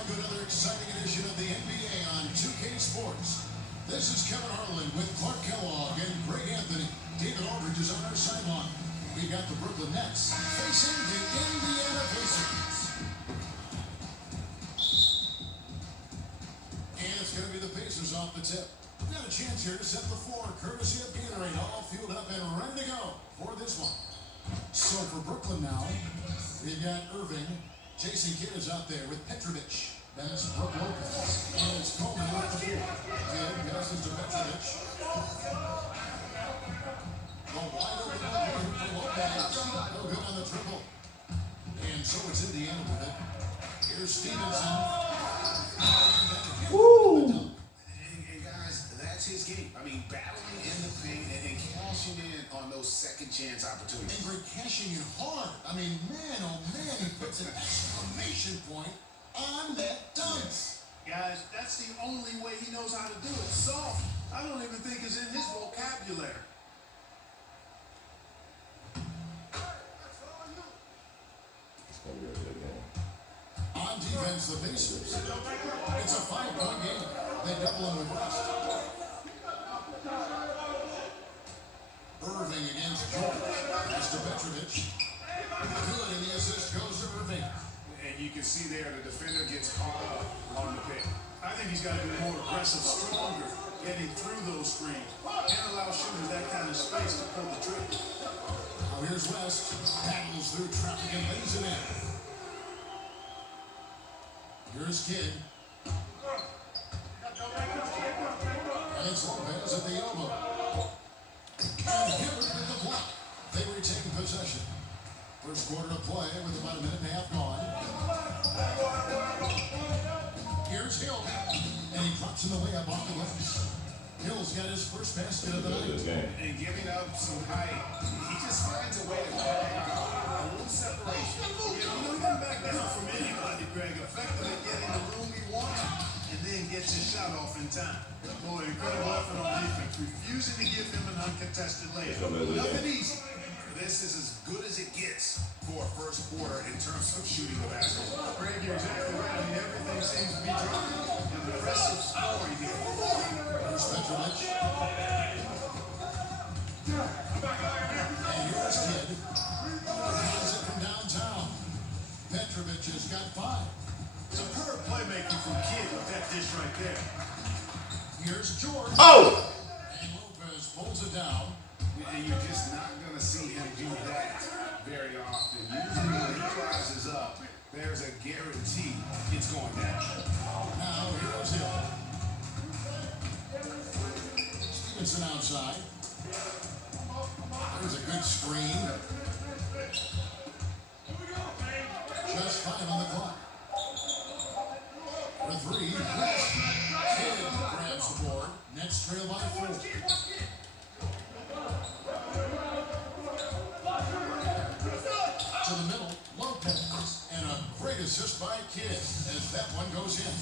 everyone, to another exciting edition of the NBA on 2K Sports. This is Kevin Harlan with Clark Kellogg and Greg Anthony. David Aldridge is on our sideline. We've got the Brooklyn Nets facing the Indiana Pacers. And it's going to be the Pacers off the tip. We've got a chance here to set the floor, courtesy of Gatorade, all fueled up and ready to go for this one. So for Brooklyn now, we've got Irving. Jason Kidd is out there with Petrovic. Then it's Brook Lopez. And it's Coleman with the four. Kidd passes to Petrovic. The wide open look for Lopez. No good on the triple. And so it's Indiana with it. Here's Stevenson. Woo! And guys, that's his game. I mean, battling in the paint and cashing in on those second chance opportunities. And cashing in hard. I mean, man, oh man, he puts an exclamation point on that dunk. Guys, that's the only way he knows how to do it. Soft, I don't even think is in his vocabulary. On defense, the Pacers. It's a 5-point game. They double him with West. Irving against George. Pass to Petrovic. Good, and the assist goes to Irving. And you can see there the defender gets caught up on the pick. I think he's got to be more aggressive, stronger, getting through those screens. Can't allow shooters that kind of space to pull the trigger. Now here's West. Paddles through traffic and lays it in. Here's Kidd. And it's Lopez at the elbow. And Hibbert with the block. They retain possession. First quarter of play with about a minute and a half gone. Here's Hill. And he drops in the way up off the glass. Hill's got his first basket of the night. And giving up some height. He just finds a way to back out. A little separation. Yeah, you can back down from anybody, Greg. Effectively getting the room he wants and then gets his shot off in time. Boy, incredible effort on defense. Refusing to give him an uncontested layup. Nothing easy. This is as good as it gets for a first quarter in terms of shooting the basketball. Greg, you're exactly right. I mean, everything seems to be dropping. An impressive scoring here. Here's Petrovic. And here's Kidd. Has it from downtown. Petrovic has got 5. Superb playmaking from Kidd with that dish right there. Here's George. Oh! And Lopez pulls it down. And you're just not going to see him do that very often. Usually when he rises up, there's a guarantee it's going down. Now here's Hill. Stevenson outside. There's a good screen. Just 5 on the clock. For 3, West. Kidd grabs the board. Nets trail by 4. To the middle, Lopez. And a great assist by Kidd as that one goes in.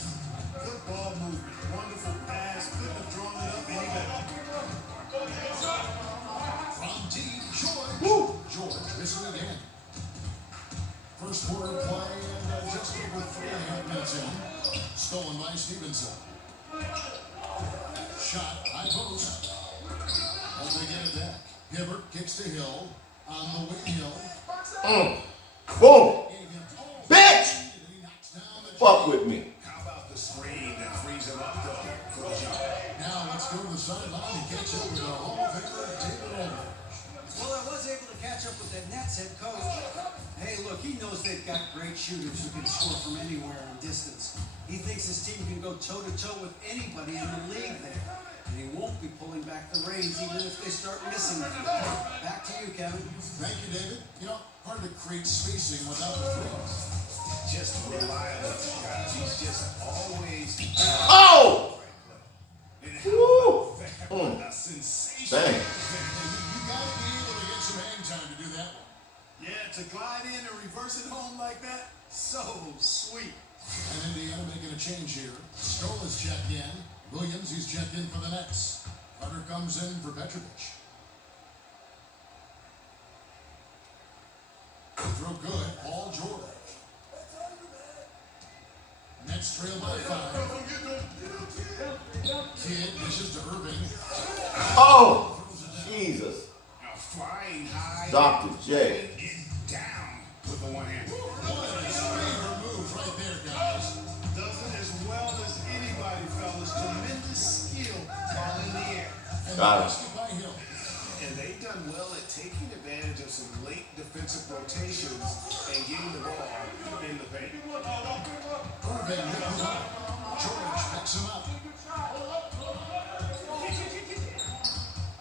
Good ball movement. Wonderful pass. Couldn't have drawn it up any better. From deep, George. Woo! George missing again. First quarter play and just over 3.5 minutes in. Stolen by Stevenson. Shot, high post. And they get it back. Hibbert kicks to Hill. On the wing, Hill. Boom! Bitch! Fuck with me. How about the screen that frees him up, though, for the jump? Now let's go to the sideline and catch up with our Hall of Famer, David Aldridge. Well, I was able to catch up with that Nets head coach. Hey, look, he knows they've got great shooters who can score from anywhere in distance. He thinks his team can go toe-to-toe with anybody in the league there. And he won't be pulling back the reins even if they start missing them. Back to you, Kevin. Thank you, David. You know, hard to create spacing without the threes. Just reliable, guys. He's just always. Oh! Woo! A sensation. Dang. You got to be able to get some hang time to do that one. Yeah, to glide in and reverse it home like that, so sweet. And Indiana making a change here. Stoll is checked in. Williams, he's checked in for the Nets. Carter comes in for Petrovic. Throw good. Paul George. Nets trail by 5. Kidd dishes to Irving. Oh, Jesus. Now flying high. Dr. J. Putting it down with the one hand. One of his favorite moves right there, guys. Does it as well as anybody, fellas. Tremendous skill while in the air. And Got the it. basket by Hill. And they've done well at taking advantage of some late defensive rotations and getting the ball in the paint. Irving with the ball. George picks him up.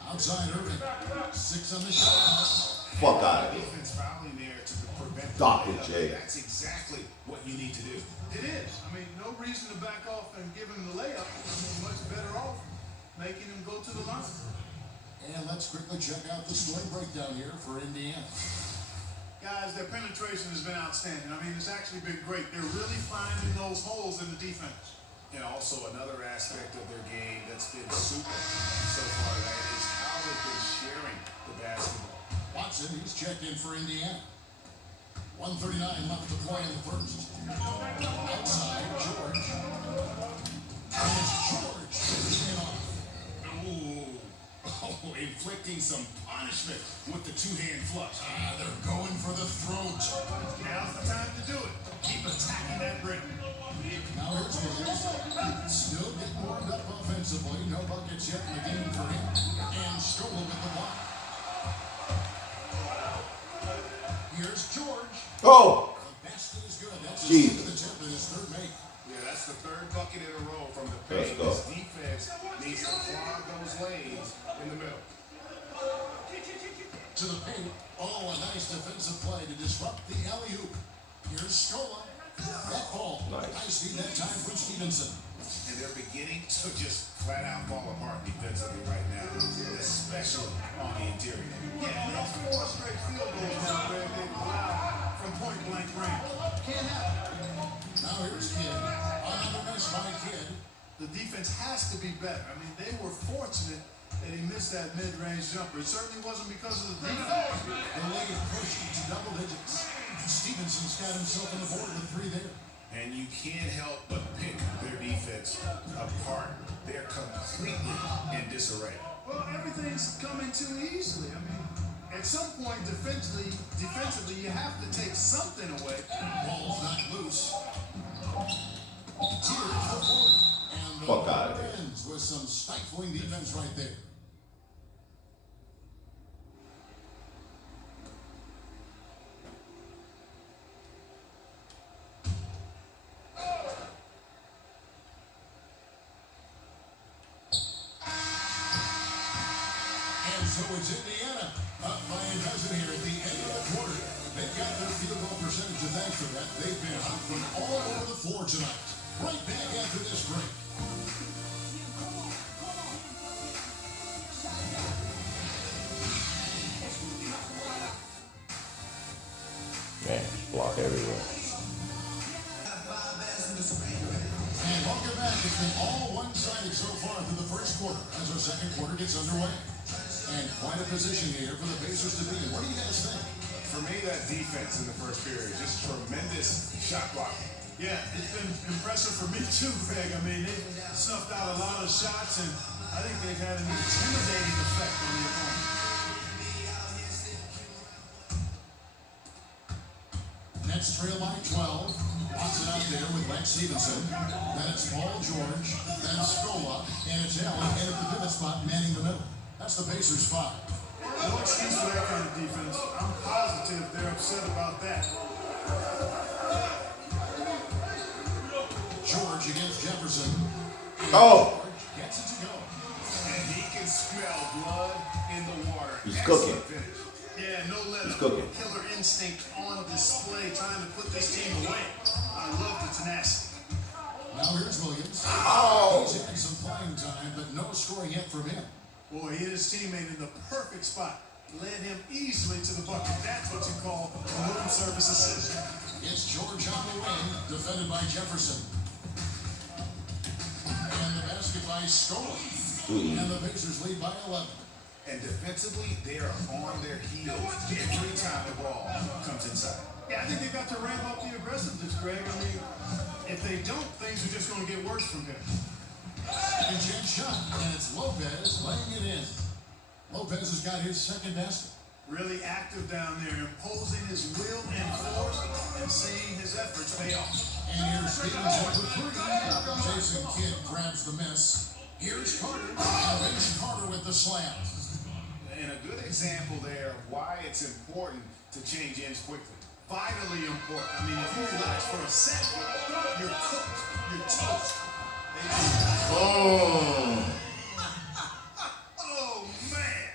Outside Irving. 6 on the shot. Fuck out of here. Defense fouling there to prevent the Dr. layup. J. That's exactly what you need to do. It is. I mean, no reason to back off and give him the layup. He's much better off making him go to the line. And let's quickly check out the scoring breakdown here for Indiana. Guys, their penetration has been outstanding. I mean, it's actually been great. They're really finding those holes in the defense. And also another aspect of their game that's been super so far tonight is how they've been sharing the basketball. Watson, he's checked in for Indiana. 1:39 left to play in the first. Outside, George. And it's George finishing it off. Oh, inflicting some punishment with the two-hand flush. They're going for the throat. Now's the time to do it. Keep attacking that rim. Now here's Williams. Still getting warmed up offensively. No buckets yet in the game for him. And Stroll with the block. Here's George. Oh, The basket is good. That's his Jesus. the tip and his third make. Yeah, that's the third bucket in a row from the Let's paint. go. This defense needs to clog those lanes in the middle. To the paint. Oh, a nice defensive play to disrupt the alley-oop. Here's Scola. That ball. Nice. Nicely that time from Stevenson. And they're beginning to just flat out fall apart defensively right now, especially on the interior. Yeah, and those 4 straight field goals now, Greg, they've allowed from point blank range. Can't happen. Now here's Kidd. Another miss by Kidd. The defense has to be better. I mean, they were fortunate that he missed that mid-range jumper. It certainly wasn't because of the defense. The lead pushed to double digits. Stevenson's got himself on the board with 3 there. And you can't help but pick their defense apart. They're completely in disarray. Well, everything's coming too easily. I mean, at some point defensively, you have to take something away. Ball's not loose. Here's the forward. And the Fuck outta quarter here. ends with some stifling defense right there. And so it's Indiana up by a dozen here at the end of the quarter. They've got their field goal percentage to thank for that. They've been hot from all over the floor tonight. Right back after this break. man, block everywhere. And welcome back. It's been all one-sided so far through the first quarter as our second quarter gets underway. And quite a position here for the Pacers to be in. What do you guys think? For me, that defense in the first period, just tremendous shot blocking. Yeah, it's been impressive for me too, Greg. I mean, they snuffed out a lot of shots, and I think they've had an intimidating effect on the opponent. Nets trail by 12. Watson out there with Lex Stevenson. Then it's Paul George. Then Scola. And it's Allen in at the pivot spot, manning the middle. That's the Pacers 5. No excuse for that kind of defense. I'm positive they're upset about that. George against Jefferson. Oh. George gets it to go. And he can smell blood in the water. He's Excellent cooking. finish. Yeah, no let He's up. cooking. Killer instinct on display, trying to put this team away. I love the tenacity. Now here's Williams. Oh. He's had some playing time, but no scoring yet from him. Boy, he hit his teammate in the perfect spot. Led him easily to the bucket. That's what you call a room service assist. It's George on the wing, defended by Jefferson. And the basket by Scola. And the Pacers lead by 11. And defensively, they are on their heels every time the ball comes inside. Yeah, I think they've got to ramp up the aggressiveness, Greg. I mean, If they don't, things are just going to get worse from here. Second chance shot, and it's Lopez laying it in. Lopez has got his second basket. Really active down there, imposing his will and force, and seeing his efforts pay off. And here's Stevenson for three. Jason Kidd grabs the miss. Here's Carter, and Vince Carter with the slam. And a good example there of why it's important to change ends quickly. Vitally important. I mean, if you relax for a second, you're cooked. You're toast. Oh. Oh, man.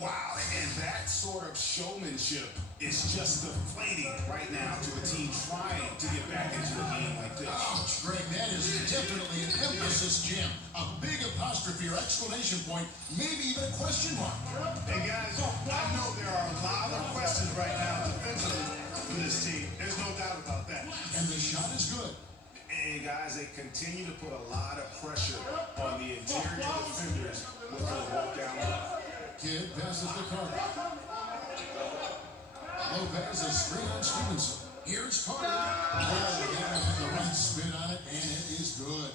Wow, and that sort of showmanship is just deflating right now to a team trying to get back into a game like this. Ouch, Greg, that is definitely an emphasis jam. A big apostrophe or exclamation point, maybe even a question mark. Hey, guys, I know there are a lot of questions right now defensively for this team. There's no doubt about that. And the shot is good. And guys, they continue to put a lot of pressure on the interior defenders with their walk down low. Kidd passes to Carter. Lopez is straight on Stevenson. Here's Carter. Oh, they have the right spin on it, and it is good.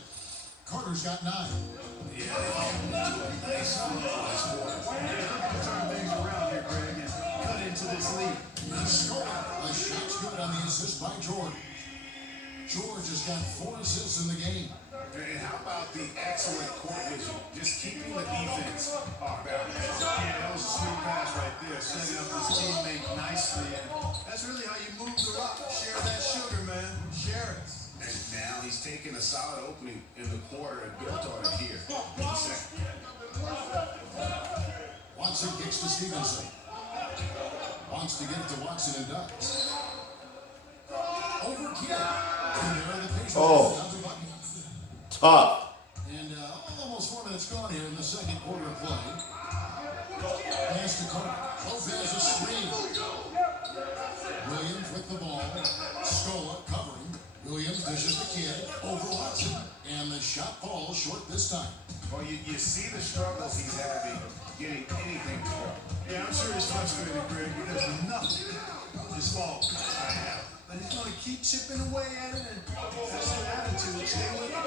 Carter's got 9. Yeah, nice run this quarter. They're looking to turn things around here, Greg, and cut into this lead. He scored. The shot's good on the assist by George. George has got 4 assists in the game. And how about the excellent court vision? Just keeping the defense off balance. Yeah, that was a smooth pass right there, setting up his teammate nicely. And that's really how you move the rock. Share that sugar, man. Share it. And now he's taken a solid opening in the quarter and built on it here in the second. Watson kicks to Stevenson. Wants to get it to Watson and ducks. Over Kidd. And there are the Pacers. Oh. Down to Bucky. Tough. And almost 4 minutes gone here in the second quarter of play. Pass to Carter. Lopez a screen. Williams with the ball. Scola covering. Williams dishes to Kidd. Over Watson. And the shot falls short this time. Well, you see the struggles he's having getting anything to go. Yeah, I'm sure he's frustrated, Greg. There's nothing his fault right now. But he's going to keep chipping away at it, and that's his attitude. Stay with it.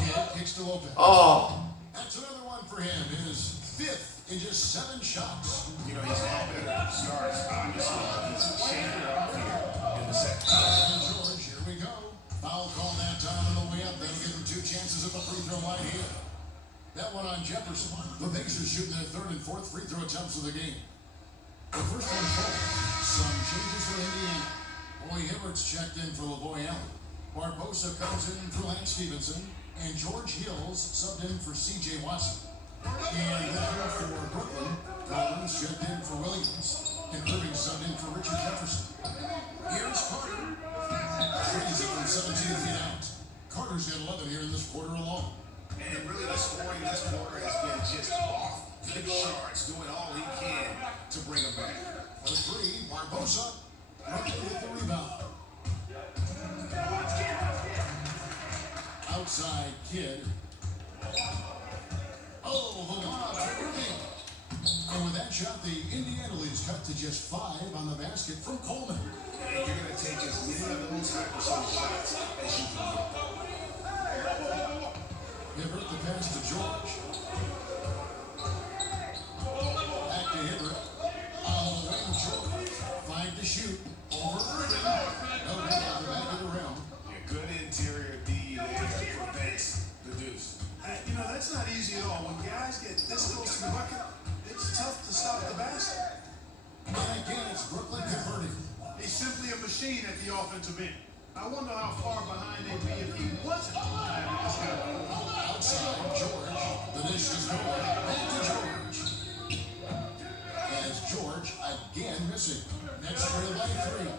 Kidd kicks to Lopez. Oh. That's another one for him. His 5th in just 7 shots. You know, he's had better starts, obviously, but he's shaking it off here in the second. And George, here we go. Foul call that time on the way up. That'll give him 2 chances at the free throw line here. That one on Jefferson. The Pacers shooting their 3rd and 4th free throw attempts of the game. The first one falls. Some changes for Indiana. Roy Hibbert's checked in for LaVoy Allen. Barbosa comes in for Lance Stevenson. And George Hills subbed in for C.J. Watson. And then for Brooklyn, Collins checked in for Williams. And Irving subbed in for Richard Jefferson. Here's Carter. Threes from 17 feet out. Carter's got 11 here in this quarter alone. And really the scoring this quarter has been just off the charts, doing all he can to bring him back. For 3, Barbosa. Brooklyn with the rebound. Outside Kidd. Oh, the lob for Irving. And with that shot, the Indiana lead's cut to just 5 on the basket from Coleman. And you're going to take as many of those high percentage shots as you can get. Hibbert the pass to George. Back to Hibbert. On the wing, George. 5 to shoot. Over Irving. No good at the back of the rim. Yeah, good interior D there prevents the deuce. You know, that's not easy at all. When guys get this close to the bucket, it's tough to stop the basket. And again, it's Brooklyn converting. He's simply a machine at the offensive end. I wonder how far behind they'd be if he wasn't having this kind of ball. Outside George. The dish is going. Back to George. As George again missing. Next trail by 3.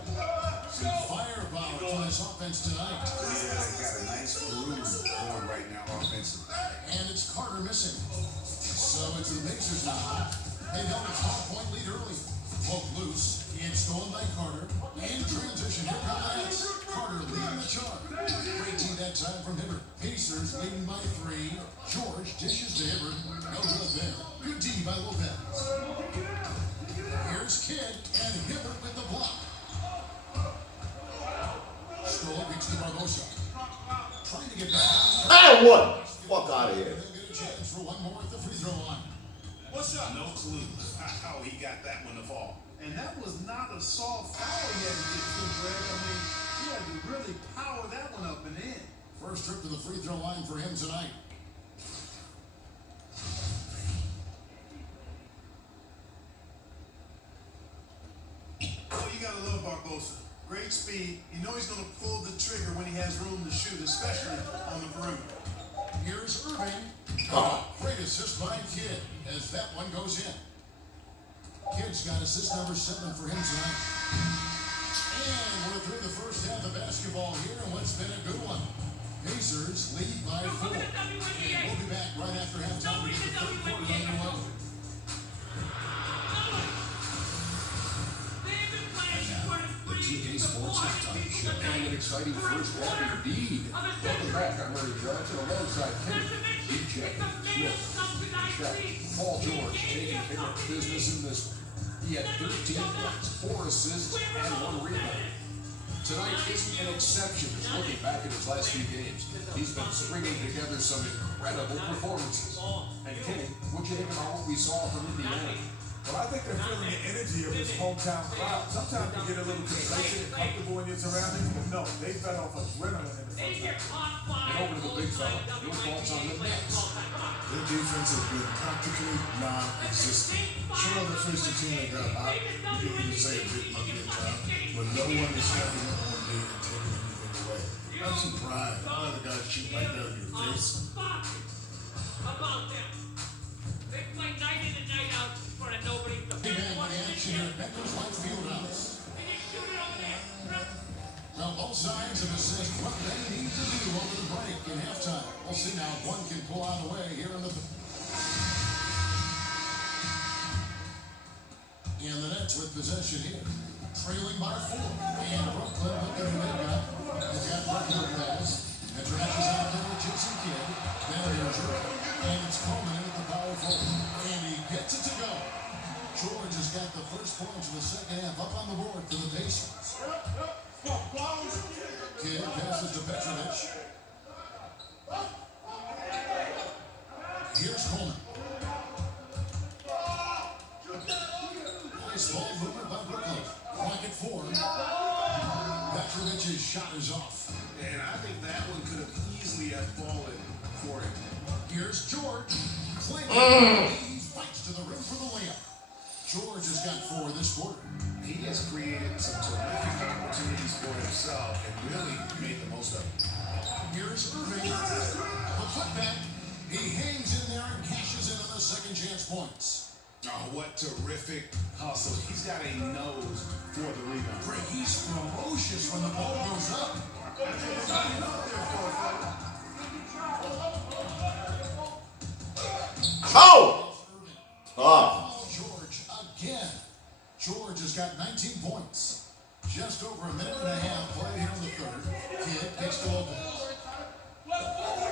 Some firepower for this offense tonight. Yeah, they got a nice groove going right now offensively. And it's Carter missing. So it's the Pacers now. They held a 12-point lead early. Poke loose. It's stolen by Carter. In transition, here comes Lance. Carter leading the charge. Great D that time from Hibbert. Pacers leading by 3. George dishes to Hibbert. No good there. Good D by Lopez. Here's Kidd and Hibbert with the block. Fakes to Barbosa. Trying to get back. And one. Fuck out of here. They'll get a chance for one more at the free throw line. What's up? No clue how he got that one to fall. And that was not a soft foul he had to get to, Greg. I mean, he had to really power that one up and in. First trip to the free throw line for him tonight. Oh, you gotta love Barbosa. Great speed. You know he's gonna pull the trigger when he has room to shoot, especially on the perimeter. Here's Irving. Great assist by Kidd as that one goes in. Kidd's got assist number 7 for him tonight. And we're through the first half of basketball here, and what's been a good one. Pacers lead by 4. And we'll be back right after halftime to get the third quarter underway. The PG Sports Halftime Show. And an exciting first half indeed. Welcome back. I'm Murray Johnson alongside Kenny, DJ, Smith, Shaq, Paul George taking care of business in this one. He had 13 points, 4 assists, and 1 rebound. Tonight isn't an exception. Just looking back at his last few games, he's been stringing together some incredible performances. And Kenny, what'd you think about what we saw from Indiana? Well, I think they're feeling the energy of this hometown crowd. Sometimes you get a little complacent and comfortable in your surroundings, but no, they fed off adrenaline in the first half. And over to the big fella, your thoughts on the Nets? Their defense has been practically non-existent. Sure, the first team that got hot, you can even say a bit lucky at times, but no one is stepping up on me and taking anything away. Have some pride. Don't let a guy shoot like that in your face. About them. They play night in and night out for a nobody. Big man in action here at Becker's Light Fieldhouse. Well, both sides have assessed what they need to do over the break in halftime. We'll see now if one can pull out away here in the Nets with possession here. Trailing by 4. And Brooklyn looking at they've got. They've got Brooklyn pass. And Dratch is out there with Jason Kidd. Then there's Irving. And it's Coleman in at the power forward. And he gets it to go. George has got the first points of the second half up on the board for the Pacers. Kidd passes to Petrovic. Here's Coleman. Nice ball movement by Brooklyn. Clock at 4. Petrovic's shot is off. And I think that one could have easily have fallen for him. Here's George. Clayton. He fights to the rim for the layup. George has got 4 this quarter. He has created some terrific opportunities for himself and really made the most of it. Here's Irving. The putback. He hangs in there and cashes in on the second chance points. Oh, what terrific hustle. He's got a nose for the rebound. Greg, he's ferocious when the ball goes up. Oh! Tough. George again. George has got 19 points. Just over a minute and a half played here in the third. Kidd takes the Lopez.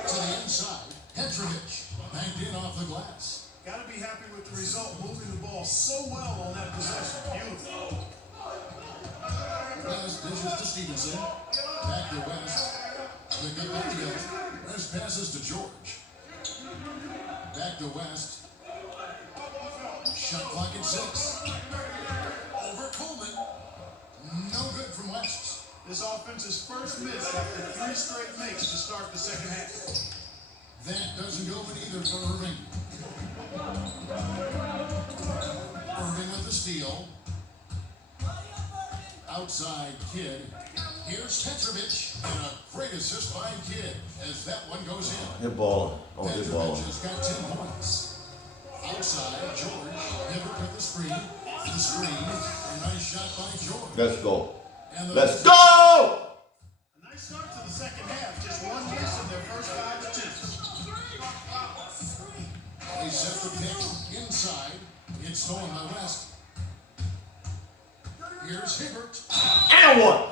To the inside. Petrovic banked in off the glass. Got to be happy with the result, moving the ball so well on that possession. Beautiful. West dishes to Stevenson. Back to West. The good video. West passes to George. Back to West. Shot clock at 6. Over Coleman. No good from West. This offense's first miss after 3 straight makes to start the second half. That doesn't go in either for Irving. Irving with the steal. Outside Kidd. Here's Petrovic. And a great assist by Kidd as that one goes in. Good ball. Oh, good ball. Petrovic has got 10 points. Outside, George. Hibbert with the screen. The screen. A nice shot by George. Let's go. And the Let's go! A nice start to the second half. Just 1 miss in their first 5 attempts. They set the pick inside. It's stolen by West. Here's Hibbert. And one.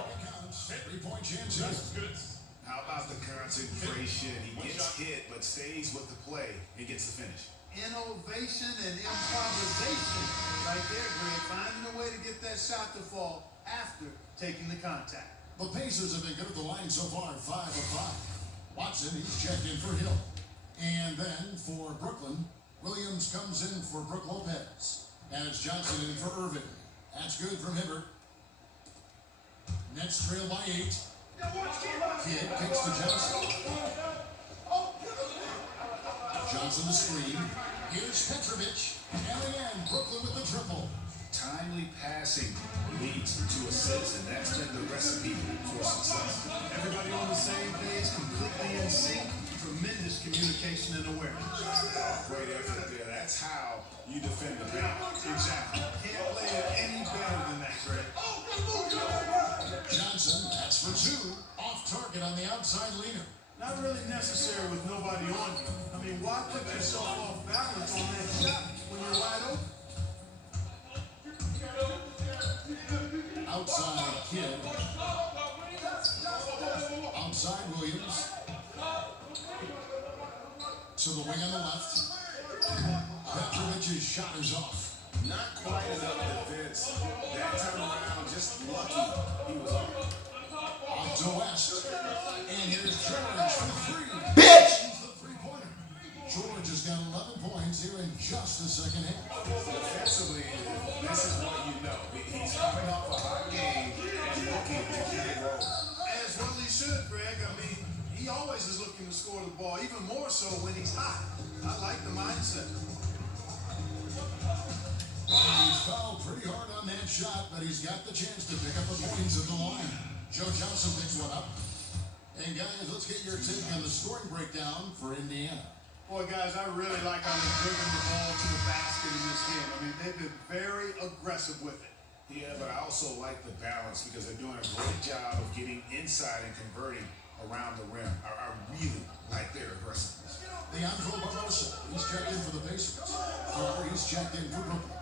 3-point chance here. How about the concentration? He gets hit but stays with the play and gets the finish. Innovation and improvisation right there, Greg. Finding a way to get that shot to fall after taking the contact. The Pacers have been good at the line so far, 5 of 5. Watson, he's checked in for Hill. And then for Brooklyn, Williams comes in for Brook Lopez. As Johnson in for Irving. That's good from Hibbert. Nets trail by 8. Kidd kicks to Johnson. Johnson the screen. Here's Petrovic. And again, Brooklyn with the triple. Timely passing leads to assists, and that's been the recipe for success. Everybody on the same page, completely in sync. Tremendous communication and awareness. Great effort there. That's how you defend the paint. Exactly. Can't play it any better than that, Greg. Johnson, that's for 2. Off target on the outside leaner. Not really necessary with nobody on you. I mean, why put yourself off balance on that shot when you're wide open? Outside Kidd. Outside Williams. To the wing on the left. Petrovic's shot is off. Not quite enough defense. That time around, just lucky he was off. Off to West. And here's George for 3. Bitch! He's the three-pointer. George has got 11 points here in just the second half. Defensively, this is what you know. He's coming off a hot game and looking to keep it rolling. As well he should, Greg. I mean, he always is looking to score the ball, even more so when he's hot. I like the mindset. He's fouled pretty hard on that shot, but he's got the chance to pick up the points at the line. Joe Johnson picks one up. And guys, let's get your take on the scoring breakdown for Indiana. Boy, guys, I really like how they're bringing the ball to the basket in this game. I mean, they've been very aggressive with it. Yeah, but I also like the balance because they're doing a great job of getting inside and converting around the rim. I really like their aggressiveness. Leandro Barbosa, he's checked in for the Pacers. Carter, he's checked in for Brooklyn.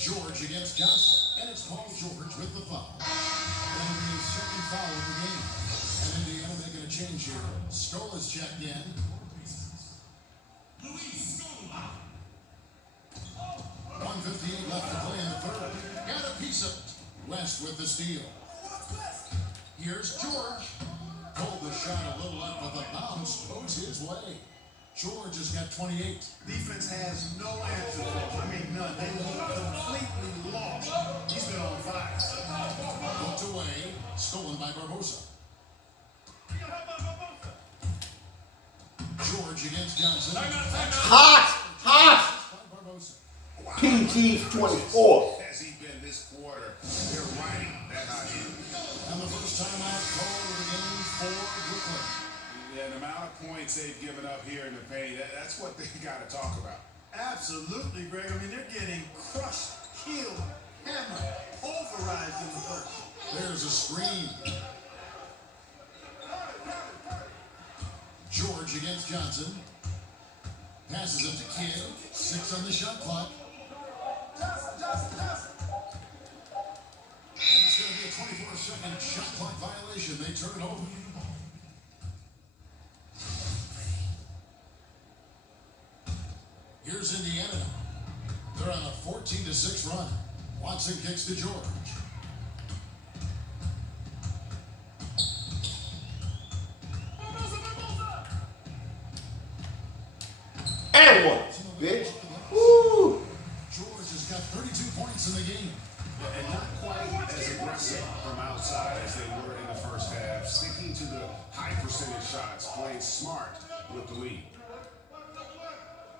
George against Johnson, and it's Paul George with the foul. That'll be his second foul of the game. And Indiana making a change here. Scola's checked in. 1:58 left to play in the third. Got a piece of it. West with the steal. Here's George. Pulled the shot a little up, but the bounce goes his way. George has got 28. Defense has no answer for him. I mean, none. They look completely lost. He's been on fire. Put away. Stolen by Barbosa. George against Johnson. Hot! Hot! By Barbosa. PG-24. Has he been this quarter? They're riding that hot end. And the first time out call of the game for Brooklyn. Yeah, the amount of points they've given up here in the paint, that's what they got to talk about. Absolutely, Greg. I mean, they're getting crushed, killed, hammered, pulverized in the first. There's a screen. George against Johnson. Passes it to Kidd. 6 on the shot clock. And it's going to be a 24-second shot clock violation. They turn it over. Here's Indiana. They're on a 14-6 run. Watson kicks to George. And one, bitch. Woo! George has got 32 points in the game. And not quite as aggressive from outside as they were in the first half. Sticking to the high percentage shots, playing smart with the lead.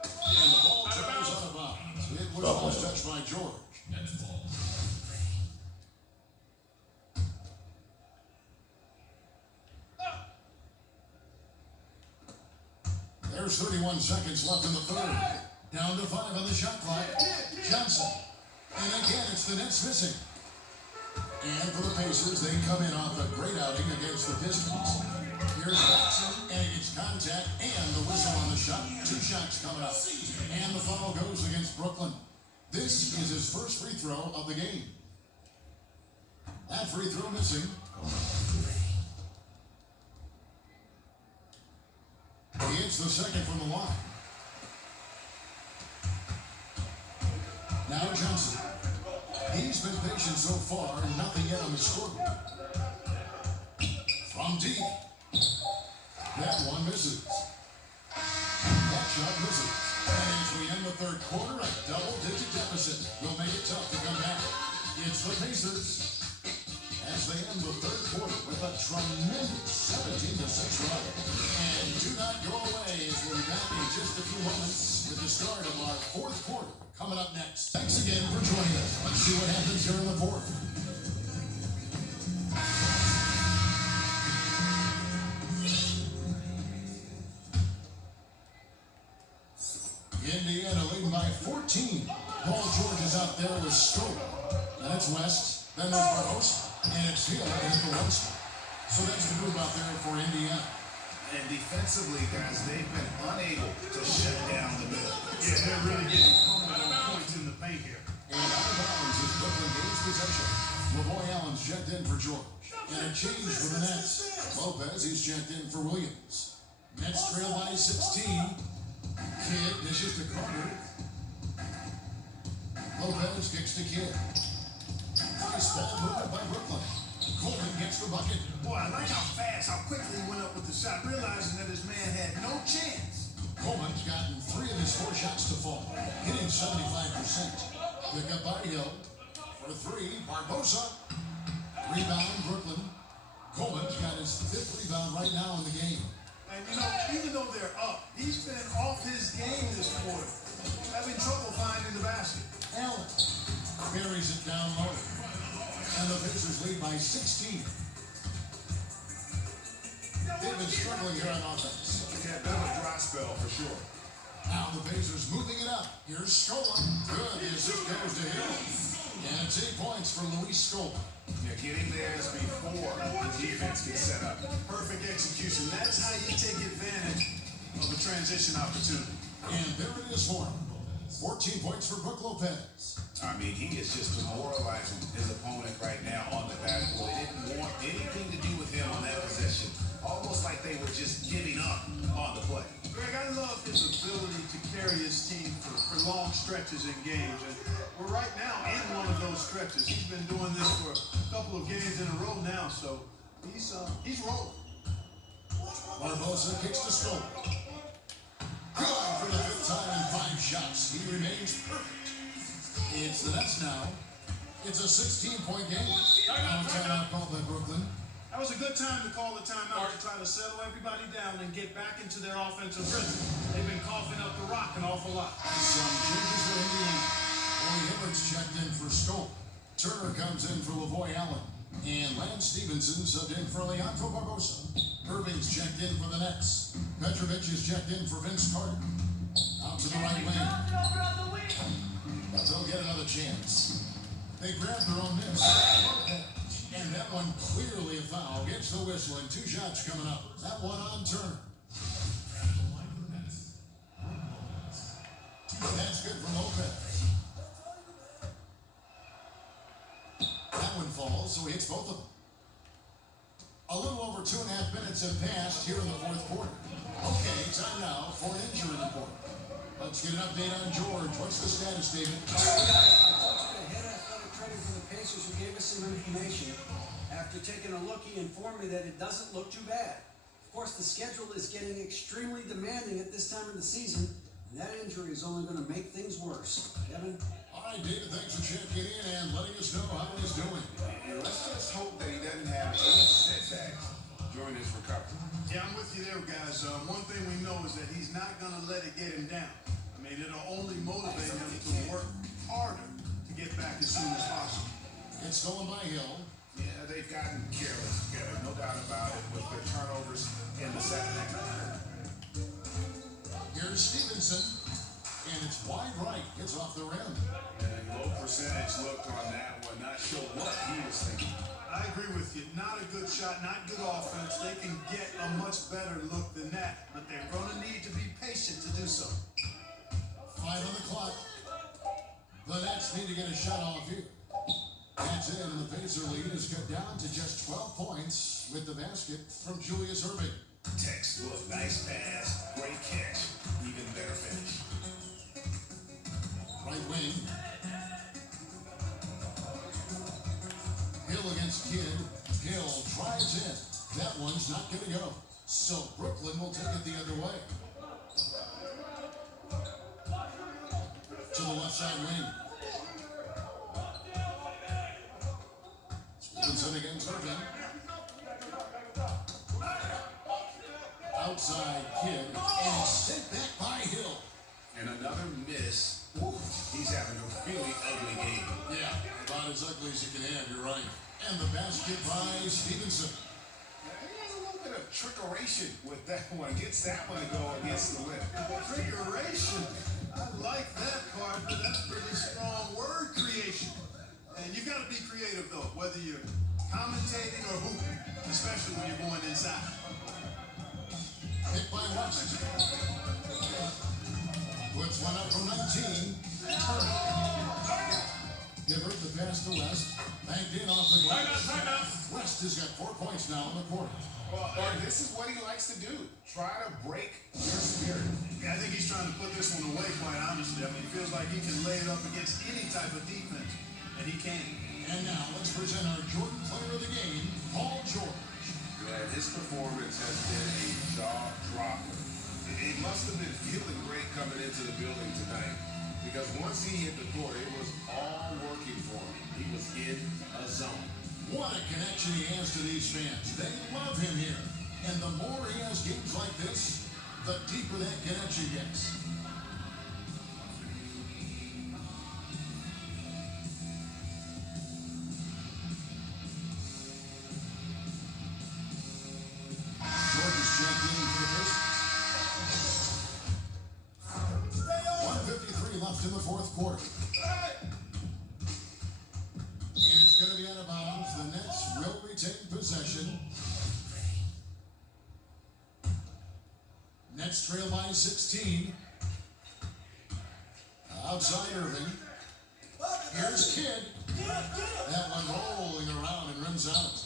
And the ball travels out of bounds. It was almost touched by George. There's 31 seconds left in the third. Down to 5 on the shot clock. Johnson. And again, it's the Nets missing. And for the Pacers, they come in off a great outing against the Pistons. Here's Watson, and he gets contact and the whistle on the shot. 2 shots coming up. And the foul goes against Brooklyn. This is his first free throw of the game. That free throw missing. He hits the second from the line. Now Johnson. He's been patient. possession so far, nothing yet on the scoreboard. From deep. That one misses. That shot misses. And as we end the third quarter, a double-digit deficit will make it tough to come back. It's the Pacers as they end the third quarter with a tremendous 17-6 run. And do not go away as we'll be back in just a few moments with the start of our fourth quarter coming up next. Thanks again for joining us. Let's see what happens here in the fourth. Indiana leading by 14. Paul George is out there with Stroke. And it's West. Then there's Barbosa. And it's Hill and the one spot. So that's the move out there for Indiana. And defensively, guys, they've been unable to shut down the middle. Yeah, they're really getting pummeled on points in the paint here. And out of bounds is Brooklyn gains possession. LaVoy Allen's checked in for George. And a change for the Nets. Lopez, he's checked in for Williams. Nets trail by 16. Kidd dishes to Carter. Lopez kicks to Kidd. Nice ball movement by Brooklyn. Coleman gets the bucket. Boy, I like how fast, how quickly he went up with the shot, realizing that his man had no chance. Coleman's gotten 3 of his 4 shots to fall, hitting 75%. Pick up by Hill for 3. Barbosa. Rebound, Brooklyn. Coleman's got his 5th rebound right now in the game. And you know, even though they're up, he's been off his game this quarter, having trouble finding the basket. Allen buries it down low. And the Pacers lead by 16. They've been struggling here on offense. Yeah, a bit of a dry spell for sure. Now the Pacers moving it up. Here's Scola. Good. The assist goes to Hill. And it's 8 points for Luis Scola. Yeah, getting theirs before the defense gets set up. Perfect execution. That's how you take advantage of a transition opportunity. And there it is for him. 14 points for Brook Lopez. I mean, he is just demoralizing his opponent right now on the backboard. They didn't want anything to do with him on that possession. Almost like they were just giving up on the play. Greg, I love his ability to carry his team for long stretches in games. And we're right now in one of those stretches. He's been doing this for a couple of games in a row now, so he's rolling. Barbosa kicks to Scola. Good for the 5th time in 5 shots. He remains perfect. It's the Nets now. It's a 16-point game. Now timeout called by Brooklyn. That was a good time to call the timeout to try to settle everybody down and get back into their offensive rhythm. They've been coughing up the rock an awful lot. Some changes for Indiana. Roy Hibbert's checked in for Stoke. Turner comes in for LaVoy Allen. And Lance Stevenson subbed in for Leandro Barbosa. Irving's checked in for the Nets. Petrovic is checked in for Vince Carter. Out to the right wing. But they'll get another chance. They grab their own miss. And that one clearly a foul. Gets the whistle and 2 shots coming up. That one on Turner. That's good for Lopez. That one falls, so he hits both of them. A little over 2.5 minutes have passed here in the fourth quarter. Okay, time now for an injury report. Let's get an update on George. What's the status, David? I talked to the head athletic trainer for the Pacers who gave us some information. After taking a look, he informed me that it doesn't look too bad. Of course, the schedule is getting extremely demanding at this time of the season, and that injury is only going to make things worse. Kevin? All right, David, thanks for checking in and letting us know how he's doing. And let's just hope that he doesn't have any setbacks during his recovery. Yeah, I'm with you there, guys. One thing we know is that he's not going to let it get him down. I mean, it'll only motivate him to work harder to get back as soon as possible. It's going by Hill. Yeah, they've gotten careless together, no doubt about it, with their turnovers in the second half. Here's Stevenson, and it's wide right. Gets off the rim. And low percentage look on that one. Not sure what he was thinking. I agree with you. Not a good shot, not good offense. They can get a much better look than that, but they're going to need to be patient to do so. 5 on the clock. The Nets need to get a shot off here. That's in, and the Pacer lead is cut down to just 12 points with the basket from Julius Irving. Textbook, nice pass, great catch, even better finish. Right wing. Hill against Kidd. Hill tries in. That one's not going to go. So Brooklyn will take it the other way. To the left side wing. Stevenson against Irving. Outside Kidd. And it's sent back by Hill. And another miss. He's having a really ugly game. Yeah, about as ugly as you can have, you're right. And the basket by Stevenson. He has a little bit of trickeration with that one. Gets that one to go against the lip. Trickeration. I like that part, but that's a pretty strong word creation. And you got to be creative, though, whether you're commentating or hooping, especially when you're going inside. Hit by West. Puts one up from 19. Hibbert the pass to West. Banked in off the glass. West has got 4 points now in the quarter. Well, this is what he likes to do. Try to break your spirit. Yeah, I think he's trying to put this one away, quite honestly. I mean, he feels like he can lay it up against any type of defense, and he can. And now let's present our Jordan player of the game, Paul George. Yeah, his performance has been a jaw dropper. He must have been feeling great coming into the building tonight, because once he hit the court, it was all working for him. He was in a zone. What a connection he has to these fans. They love him here. And the more he has games like this, the deeper that connection gets. George is championing for this. 1:53 left in the fourth quarter. And it's going to be out of bounds. The Nets will retain possession. Nets trail by 16. Outside Irving. Here's Kidd. That one rolling around and runs out.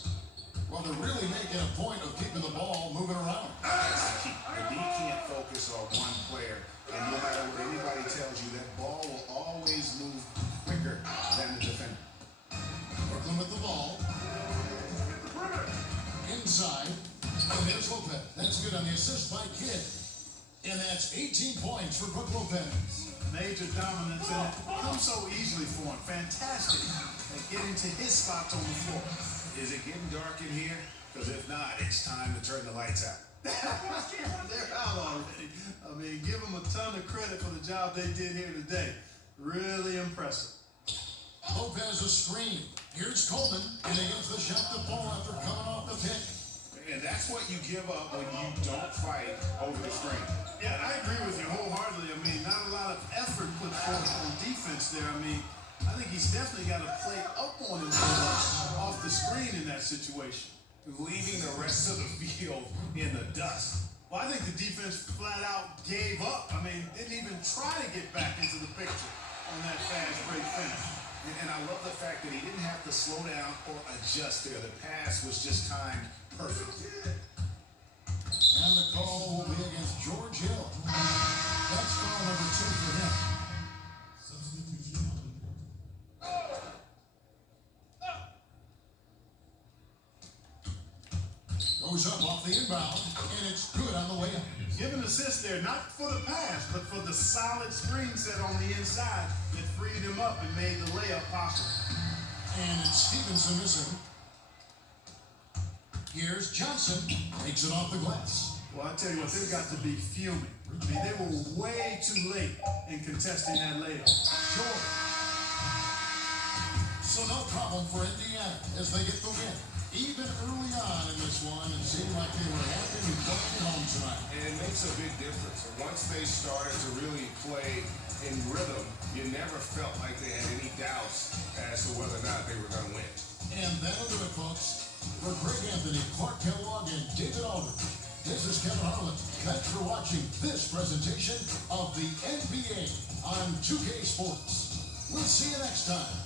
Well, they're really making a point of keeping the ball moving around. If he can't focus on one player, and no matter what anybody tells you, that ball will always move quicker than the defender. Brooklyn with the ball. Inside. And there's Lopez. That's good on the assist by Kidd. And that's 18 points for Brook Lopez. Major dominance, and it comes so easily for him. Fantastic at getting to his spots on the floor. Is it getting dark in here? Because if not, it's time to turn the lights out. They're out already. I mean, give them a ton of credit for the job they did here today. Really impressive. Lopez a screen. Here's Coleman, and he gets the shot to ball after coming off the pick. And that's what you give up when you don't fight over the screen. Yeah, I agree with you wholeheartedly. I mean, not a lot of effort put forth on defense there. I mean, I think he's definitely got to play up on him off the screen in that situation. Leaving the rest of the field in the dust. Well, I think the defense flat out gave up. I mean, didn't even try to get back into the picture on that fast break finish. And I love the fact that he didn't have to slow down or adjust there. The pass was just timed perfect. And the call will be against George Hill. That's foul number 2 for him. Goes up off the inbound, and it's good on the way up. Give an assist there, not for the pass, but for the solid screen set on the inside that freed him up and made the layup possible. And it's Stevenson missing. Here's Johnson, takes it off the glass. Well, I tell you what, they've got to be fuming. I mean, they were way too late in contesting that layup. Sure. So no problem for Indiana as they get the win. Even early on in this one, it seemed like they were happy to play at home tonight. And it makes a big difference. And once they started to really play in rhythm, you never felt like they had any doubts as to whether or not they were going to win. And that'll do it, folks. For Greg Anthony, Clark Kellogg, and David Aldridge, this is Kevin Harlan. Thanks for watching this presentation of the NBA on 2K Sports. We'll see you next time.